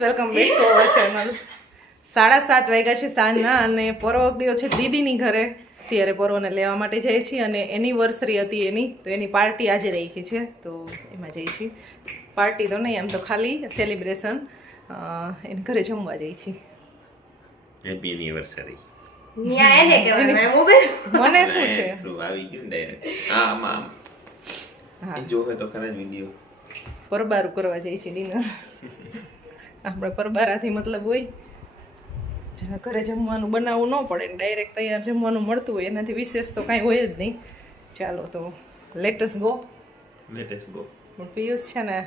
Welcome back to our channel સાડા સાત વાગ્યા છે સાંજના અને પર્વ ગયો છે દીદીની ઘરે. ત્યારે પર્વને લેવા માટે જઈએ છીએ અને એનિવર્સરી હતી એની તો એની પાર્ટી આજે રાખી છે તો એમાં જઈ છીએ. પાર્ટી તો નહીં આમ તો ખાલી સેલિબ્રેશન એને ઘરે જમવા જઈ છીએ. હેપી એનિવર્સરી મને શું છે? પરબારું કરવા જઈએ છીએ ડિનર આપણે પરબારાથી મતલબ હોય ઘરે જમવાનું બનાવવું ન પડે ડાયરેક્ટ તૈયાર જમવાનું મળતું હોય એનાથી વિશેષ તો કાંઈ હોય જ નહીં. ચાલો તો લેટેસ્ટ ગો. Latest go. પણ પિયુષ છે ને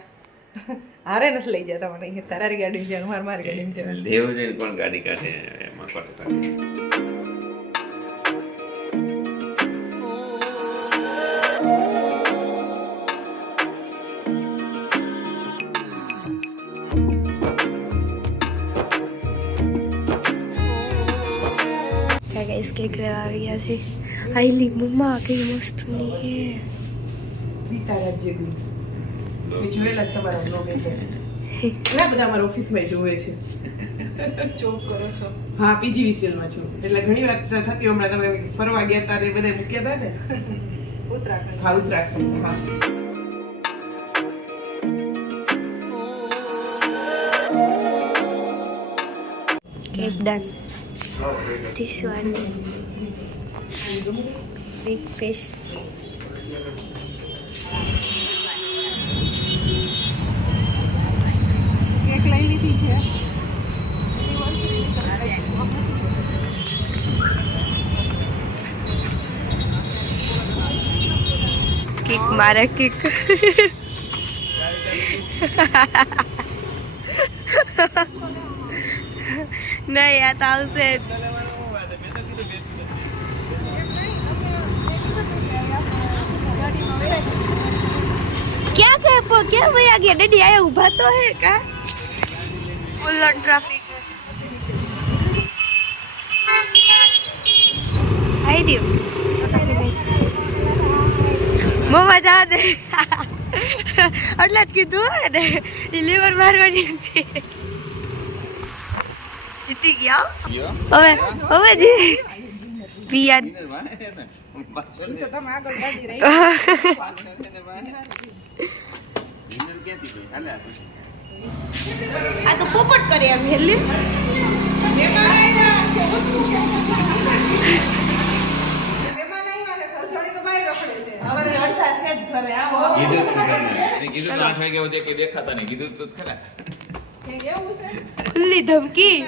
હારે નથી લઈ જતા મને તારા ગાડી જાણ મારે મારી ગાડી જાણ દેવ જઈને કોણ ગાડી કાઢે? એમાં કોણ લેવા આવી ગયા છે. આઈલી મમ્મા કઈ મસ્તની હે. રીતા રાજ્યની મેં જોયેલા તમારા બ્લોગ એટલે ઘણા બધા અમારા ઓફિસમાં જોવે છે. જોબ કરો છો. હા પીજીવીસીએલમાં છું. એટલે ઘણી વાર થતી હમણાં તમે ફરવા ગયા હતા ને બધા મૂક્યા હતા ને? ઉત્તરાખંડ. હા ઉત્તરાખંડ. હા. Done this one big fish cake લઈ લીધી છે કેક મારે કેક નહીં, આ તો આવશે જ. ક્યાં કે ક્યાં ભાઈ ગયા? ડેડી આયા ઊભા તો હે કા? ફૂલ ટ્રાફિક આઈ રહ્યું. મમ્મા જા દે. એટલે જ કીધું ને ડિલિવર મારવાની હતી. જીતી ગયા. હવે હવે જી પિયા તો તમે આગળ ગાડી રહી આ તો પોપટ કરે એમ હેલી અડધા છે જ ઘરે આવો કીધું તું ઘરને. એને કીધું આઠ વાગ્યા દેખાતા નહીં. કીધું તું ખરા. ધમકી.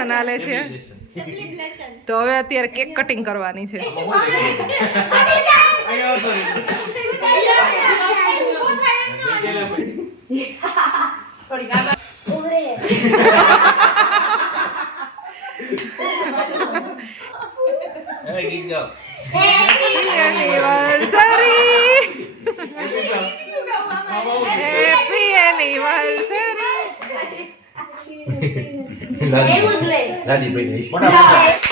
નું આલે છે. તો હવે અત્યારે કેક કટિંગ કરવાની છે. હવે ગીત ગાઓ. એનિવર્સરી હેપી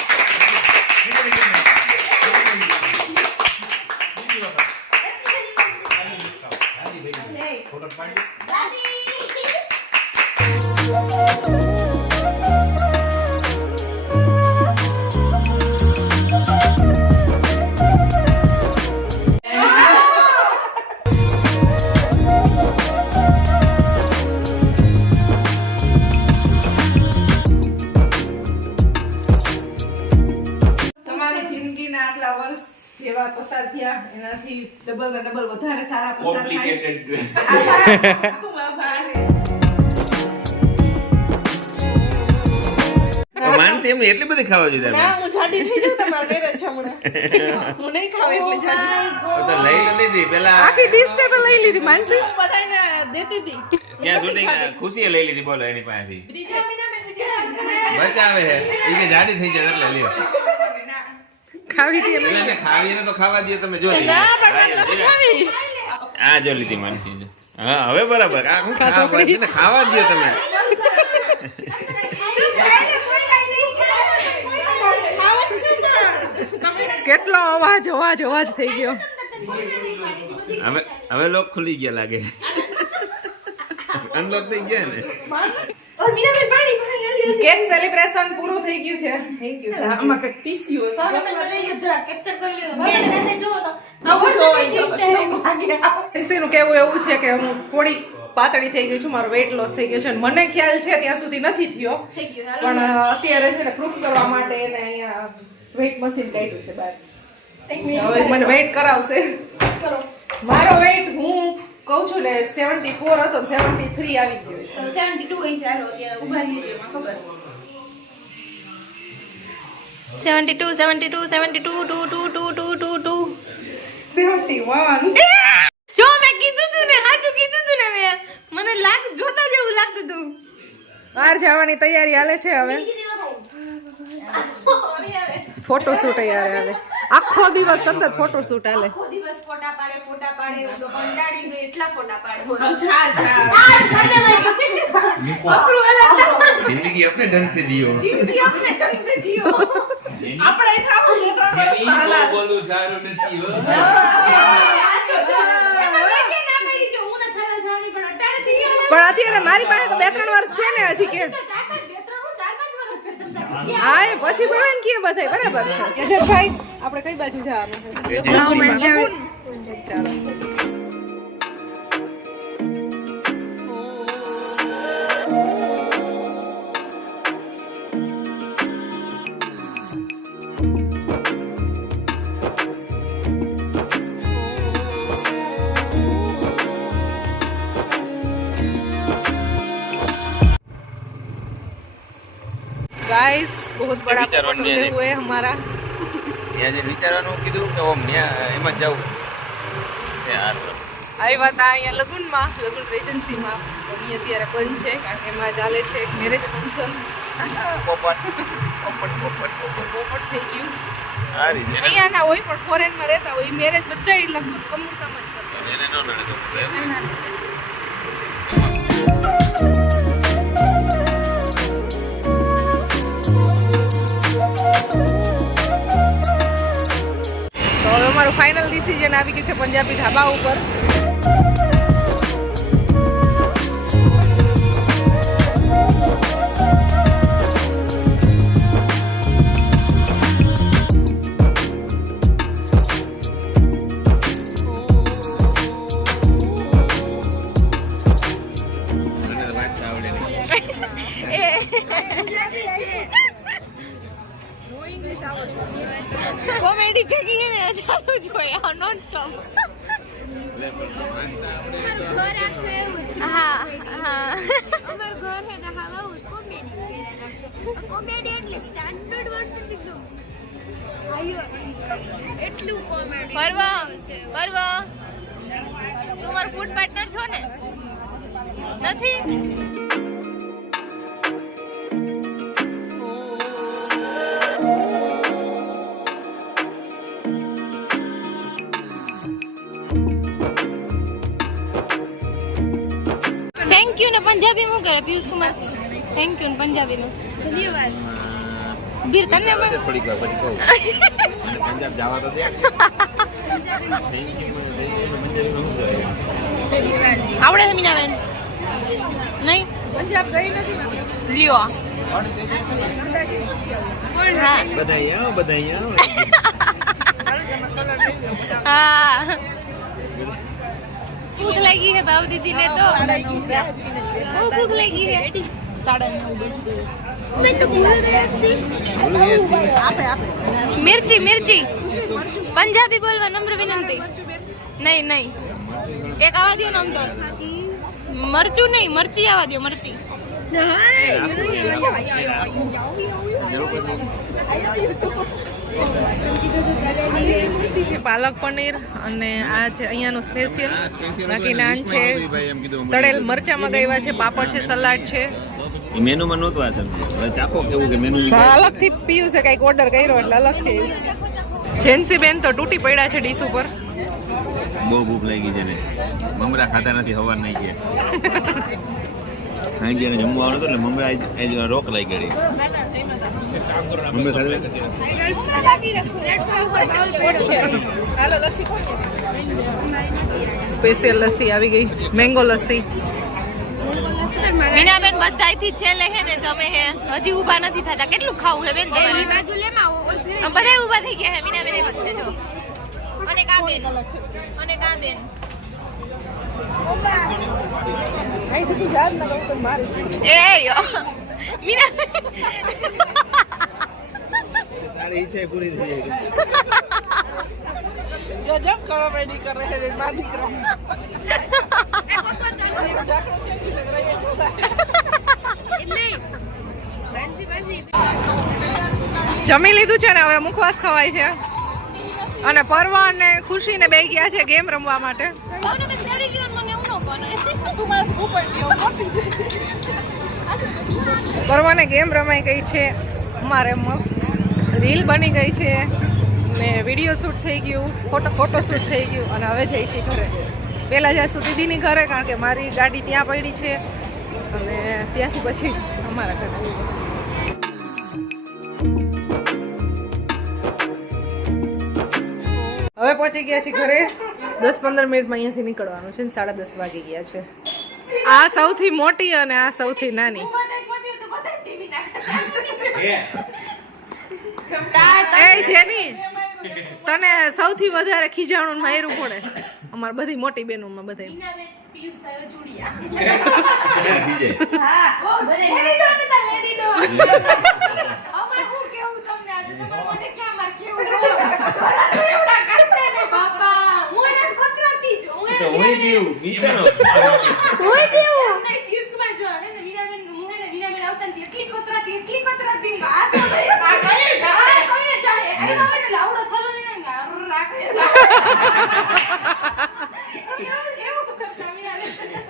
એનાથી ડબલ ડબલ વધારે સારા પસાર થાય. ખૂબ આભાર. માનસી એમને એટલી બધી ખાવા જોઈએ ના હું જાડી થઈ જાઉં તમારા મેરેજ છે હમણાં. હું નહીં ખાવ એટલી જાડી. તો લઈ લીધી પેલા આખી ડીશ તે તો લઈ લીધી માનસી. બધાને દેતી હતી. ત્યાં શૂટિંગ ખુશીએ લઈ લીધી બોલો એની પાસેથી. બચાવે હે કે જાડી થઈ જાય એટલે લ્યો. ખાવી દે એટલે એને ખાવી એને તો ખાવા દે તમે જો ના પણ નથી ખાવી. આ જો લીધી માનસી જો હા હવે બરાબર. આ હું ખાતો પડી ને ખાવા જ દો તમે. કેટલો અવાજ અવાજ અવાજ થઈ ગયો. હવે હવે લોક ખુલી ગયા લાગે. અનલોક થઈ ગયા ને? કેક સેલિબ્રેશન પૂરું થઈ ગયું છે. થેન્ક યુ આમાં કંઈક ટીસ્યુ નું કેવું એવું છે કે હું થોડી પાતળી થઈ ગઈ છું મારો વેઇટ લોસ થઈ ગયો છે અને મને ખ્યાલ છે ત્યાં સુધી નથી થયો. પણ અત્યારે છે ને પ્રૂફ કરવા માટે એને અહીંયા વેટ મશીન કાઢ્યું છે બહાર. હવે મને વેટ કરાવશે. મારો વેટ હું કહું છું ને 74 હતો 73 આવી ગયો. Seventy two seventy two seventy two two two two two two two 71 જો મેં કીધું તું ને સાચું કીધું તું ને મેં. મને લાગ જોતા જેવું લાગતું તું. બહાર જવાની તૈયારી હાલે છે હવે. ફોટો શૂટ યાર હાલે આખો દિવસ સતત ફોટો શૂટ હાલે. ફોટા પાડે ફોટા પાડે તો કંટાળી ગઈ એટલા ફોટા પાડે. અચ્છા અચ્છા જિંદગી અપને ઢંગ સે જીઓ જિંદગી અપને ઢંગ સે જીઓ આપણે થાવ પણ અત્યારે મારી પાસે તો બે ત્રણ વર્ષ છે ને હજી કે. હા એ પછી ભણે કે બધાય બરાબર છે. ભાઈ આપણે કઈ બાજુ જવાનું છે? ચાલો गाइस बहुत बड़ा हुए हमारा यहाँ विचार कीधु कि मैं एम जाऊँ આવ્યા હતા અહીંયા લગ્નમાં લગ્ન એજન્સીમાં અહીં અત્યારે બંધ છે કારણ કે એમાં ચાલે છે એક મેરેજ ફંક્શન પોપટ થઈ ગયું. અહીંયાના હોય પણ ફોરેનમાં રહેતા હોય. મેરેજ બધા લગભગ કમ્પ્યુટરમાં જ કરતા તો હવે અમારું ફાઇનલ ડિસિઝન આવી ગયું છે પંજાબી ઢાબા ઉપર. મને તો વાંચતા આવડે નહીં કોમેડી ભેગી હે ને ચાલુ જ હોય નોન સ્ટોપ હા હા એટલે પરવા પરવા. તું મારો ફૂડ પાર્ટનર છો ને? નથી? થેન્ક યુ ને પંજાબીમાં કરે પિયુષ કુમાર થેન્ક યુ ને પંજાબીમાં ધન્યવાદ વીર તને તે પણ થોડીક વાર પછી કહું મને પંજાબ જવા તો દે આવડે છે મીનાબેન નહીં પંજાબ ગઈ નથી ને લ્યો હા બધા આવો બધા આવો હા ભૂખ લાગી है ભાવ દીદી ને તો બહુ ભૂખ લાગી है મેં તો ભૂલ ગયા સી મિર્ચી મિર્ચી. પંજાબી બોલવા નમ્ર વિનંતી. નહીં નહીં. એક આવા દો ને આમ તો. મરચું નહીં મરચી આવા દો મરચી. પાલક પનીર અને આ છે અહીંયાનું સ્પેશિયલ બાકી નાન છે તળેલ મરચાં મગાવ્યા છે પાપડ છે સલાડ છે. મેનુમાં નહોતું આ સમજે હવે ચાખો કેવું કે મેનુ અલગથી પીયું છે કંઈક ઓર્ડર કર્યો એટલે અલગથી જેન્સી બેન તો તૂટી પડ્યા છે ડીશ ઉપર. બહુ ભૂખ લાગી છે ને. મમરા ખાતા નથી હવાર નહીં કે સાંજે એને જમવા આવવાનું એટલે મમ્મી આજ આજ રોક લઈ ગઈ. સ્પેશિયલ લસ્સી આવી ગઈ. મેંગો લસ્સી. મીનાબેન બધાયથી છેલ્લે હે ને જમે હે. હજી ઊભા નથી થતા. કેટલું ખાવું હે બેન તમારે? બાજુ લેમાં બધા ઊભા થઈ ગયા હે મીનાબેન એક જ છે જો. અને કા બેન અને કા બેન એ મીના તારી ઈચ્છા પૂરી થઈ જાય ગજબ કરો બેડી કરે છે મા દીકરો જમી લીધું છે ને? હવે મુખવાસ ખવાય છે. અને પરવા અને ખુશી ને બે ગયા છે ગેમ રમવા માટે. એવું ન કોને પરવાને ગેમ રમાઈ ગઈ છે? અમારે મસ્ત રીલ બની ગઈ છે. ને વીડિયો શૂટ થઈ ગયું ફોટો ફોટો શૂટ થઈ ગયું અને હવે જઈ છીએ ઘરે. પહેલાં જઈશું દીદીની ઘરે, કારણ કે મારી ગાડી ત્યાં પડી છે. અને ત્યાંથી પછી અમારા ઘરે. હવે પહોંચી ગયા છીએ ઘરે. દસ પંદર મિનિટમાં અહીંયાથી નીકળવાનું છે ને સાડા દસ વાગી ગયા છે. આ સૌથી મોટી અને આ સૌથી નાની. એ જેની તને સૌથી વધારે ખીજાણું માયરું પડે. અમાર બધી મોટી બહેનોમાં બધે તો હું કેવું? બીજાનો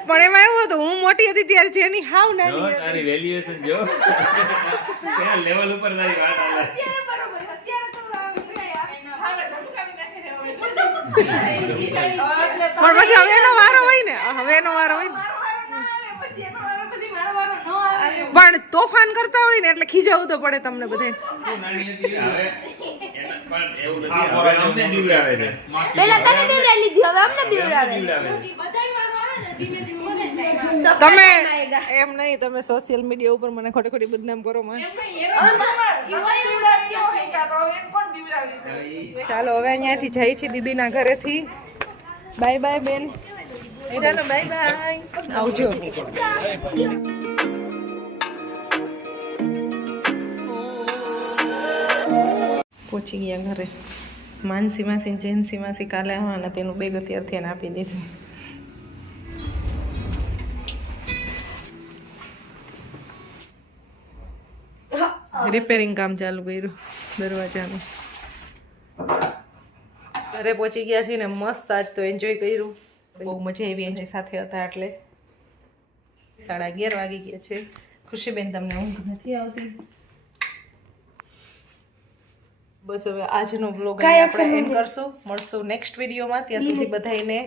પણ એમાં એવું હતું હું મોટી હતી ત્યારે જેની હાવ નાની તારી વેલ્યુએશન જો. લેવલ ઉપર તારી વાત આવે પણ પછી હવે એનો વારો હોય ને હવે એનો વારો હોય ને. પણ તોફાન કરતા હોય ને એટલે ખીજાવું તો પડે તમને બધે પેલા તને બીવરાઈ લીધી હવે અમને બીવડાવે. છે તમે એમ નહીં તમે સોશિયલ મીડિયા ઉપર મને ખોટી ખોટી બદનામ કરો માં ચાલો હવે અહીંયાથી જઈ છીએ દીદીના ઘરેથી બાય બાય બેન ચાલો બાય બાય આવજો પહોંચી ગયા ઘરે માનસી માસી ને જેન્સી માસી કાલે આવવાના તેનું બેગ અત્યારથી એને આપી દીધું રિપેરિંગ કામ ચાલુ કર્યું દરવાજાનું. ઘરે પહોંચી ગયા છીએ ને મસ્ત આજ તો એન્જોય કર્યું. બહુ મજા આવી એની સાથે હતા એટલે. સાડા અગિયાર વાગી ગયા છે. ખુશીબેન તમને ઊંઘ નથી આવતી. બસ હવે આજનો બ્લોગ આપણે એન્ડ કરશું. મળશું નેક્સ્ટ વિડીયોમાં ત્યાં સુધી બધાને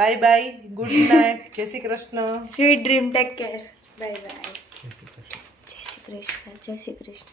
બાય બાય ગુડ નાઇટ જય Shri Krishna. Sweet dream take care bye bye Krishna. જય શ્રી કૃષ્ણ.